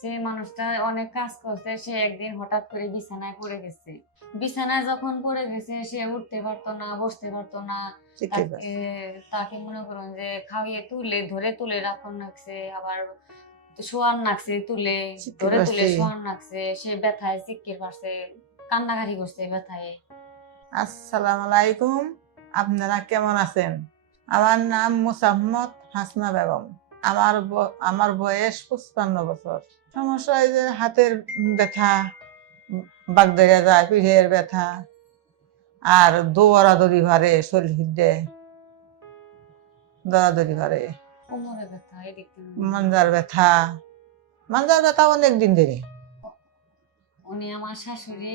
সে মানুষটা অনেক কাজ করছে সে একদিন হঠাৎ করে বিছানায় পড়ে গেছে। বিছানায় যখন পড়ে গেছে সে উঠতে পারতো না বসতে পারতো না। তাকে মনে করুন যে খাইয়ে তুলে ধরে তুলে রাখন রাখছে আবার শোয়ার নাকছে তুলে ধরে তুলে। শোয়ার নাকছে সে ব্যথায় চিৎকির পারছে কান্নাকাটি করছে ব্যথায়। আসসালামু আলাইকুম আপনারা কেমন আছেন? আমার নাম মুসাম্মদ হাসনা বেগম। আমার আমার বয়স পঁচপান্ন বছর। সমস্যা এই যে হাতের ব্যথা বাগদাইয়া যায় পিঠের ব্যথা আর দৌড়াদৌড়ি ভারে শরীর দিয়ে দৌড়াদৌড়ি ভারে। মাঞ্জার ব্যথা মাঞ্জার ব্যথা অনেক দিন ধরে। উনি আমার শাশুড়ি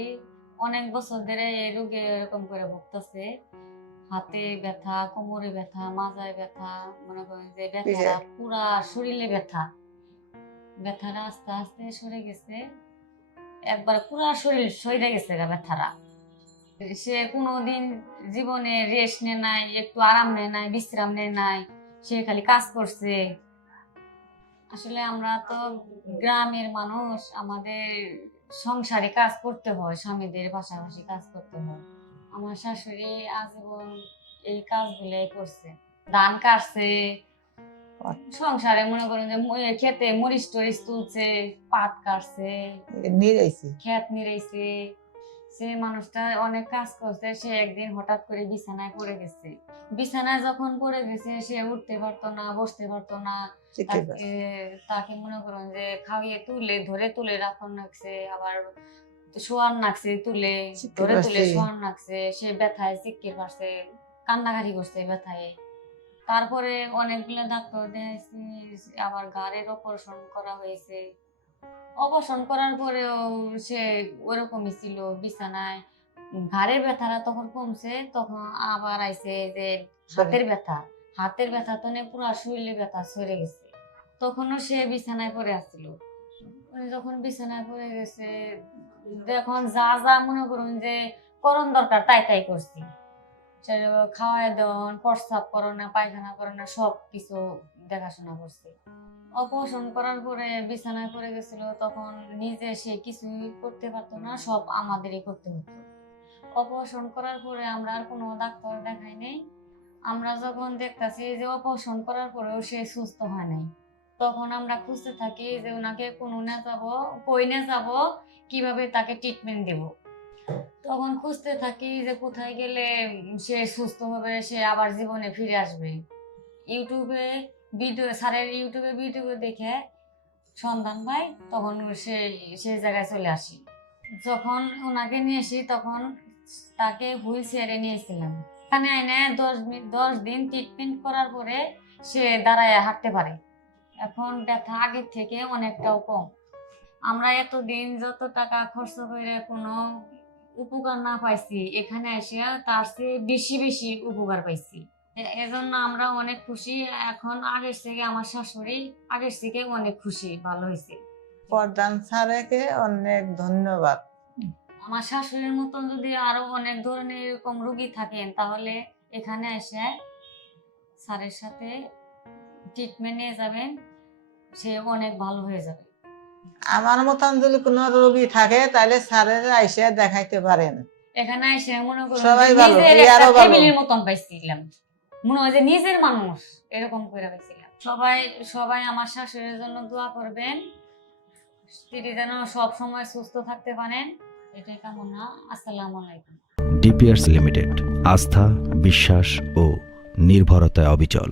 অনেক বছর ধরে এই রোগে এরকম করে ভুগতেছে। হাতে ব্যথা কোমরে ব্যথা মাজায় ব্যথা মনে করেন যে ব্যথাটা পুরা শরীরে ব্যথা। ব্যথাটা আস্তে আস্তে সরে গেছে। একবার পুরা শরীর সরে গেছে গা ব্যথাটা। সে কোনোদিন জীবনে রেস্ট নেয় নাই একটু আরাম নেয় নাই বিশ্রাম নেয় নাই সে খালি কাজ করছে। আসলে আমরা তো গ্রামের মানুষ আমাদের সংসারে কাজ করতে হয় স্বামীদের পাশাপাশি কাজ করতে হয়। আমার শাশুড়ি আজীবন এই কাজগুলাই করছে। ধান কাটছে সংসারে মনে করেন যে খেতে মরিচ টরিচ তুলছে পাট কাটছে নিরাইছি। ক্ষেত নিড়াইছে সে মানুষটা অনেক কাজ করছে সে একদিন হঠাৎ করে বিছানায় পড়ে গেছে। বিছানায় যখন পড়ে গেছে সে উঠতে পারতো না বসতে পারতো না। তাকে মনে করুন যে খাইয়ে তুলে ধরে তুলে রাখন রাখছে আবার শোয়ার নাকছে তুলে ধরে তুলে। শোয়ার নাকছে সে ব্যথায় পারছে কান্নাকাটি করছে ব্যথায়। তারপরে অনেকগুলো ডাক্তার দেখাইছি আবার ঘাড়ের অপারেশন করা হয়েছে। অপারেশন করার পরেও সে ওরকমই ছিল বিছানায়। ঘাড়ের ব্যথাটা তখন কমছে তখন আবার আইছে যে হাতের ব্যথা। হাতের ব্যথা তো নেই পুরো শরীরে ব্যথা সরে গেছে। তখনও সে বিছানায় পড়ে আসছিল। উনি যখন বিছানায় পড়ে গেছে, এখন যা যা মনে করুন যে করণ দরকার, তাই তাই করছি। সে খাওয়াই দেওয়ান, প্রস্রাব করো না, পায়খানা করো না, সব কিছু দেখাশোনা করছি। অপারেশন করার পরে বিছানায় পড়ে গেছিল, তখন নিজে সে কিছুই করতে পারতো না, সব আমাদেরই করতে হতো। অপারেশন করার পরে আমরা আর কোনো ডাক্তার দেখাই নেই। আমরা যখন দেখতাছি যে অপারেশন করার পরেও সে সুস্থ হয় নাই। তখন আমরা খুঁজতে থাকি যে ওনাকে কোন না যাব, কই না যাব, কীভাবে তাকে ট্রিটমেন্ট দেব। তখন খুঁজতে থাকি যে কোথায় গেলে সে সুস্থ হবে, সে আবার জীবনে ফিরে আসবে। ইউটিউবে ভিডিও স্যারের ইউটিউবে ভিডিও দেখে সন্ধান পাই, তখন সে সে জায়গায় চলে আসি। যখন ওনাকে নিয়ে আসি, তখন তাকে হুইল চেয়ারে নিয়েছিলাম এখানে এনে দশ দশ দিন ট্রিটমেন্ট করার পরে সে দাঁড়ায় হাঁটতে পারে। এখন ব্যথা আগের থেকে অনেকটাও কম। আমরা এতদিন যত টাকা খরচ করে কোনো উপকার না পাইছি এখানে এসে তার চেয়ে বেশি বেশি উপকার পাইছি। এজন্য আমরা অনেক খুশি। এখন আগের থেকে আমার শাশুড়ি আগের থেকে অনেক খুশি ভালো হয়েছে প্রধান স্যারকে অনেক ধন্যবাদ। আমার শাশুড়ির মতন যদি আরও অনেক ধরনের এরকম রুগী থাকেন তাহলে এখানে এসে স্যারের সাথে ট্রিটমেন্ট নিয়ে যাবেন সে অনেক ভালো হয়ে যাবে। আমার মতন যদি কোনো রোগী থাকে তাহলে স্যারের আইসে দেখাইতে পারেন। এখানে এসে মনে করুন সবাই ভালো, আরও ভালো। ফ্যামিলির মতন পাইছিলাম। মনে হয় যে নিজের মানুষ এরকম করে পাইছিলাম। সবাই সবাই আমার শাশুড়ির জন্য দোয়া করবেন। তিনি যেন সব সময় সুস্থ থাকতে পারেন। এটাই কামনা। আসসালামু আলাইকুম। ডিপিয়ার্স লিমিটেড আস্থা বিশ্বাস ও নির্ভরতায় অবিচল।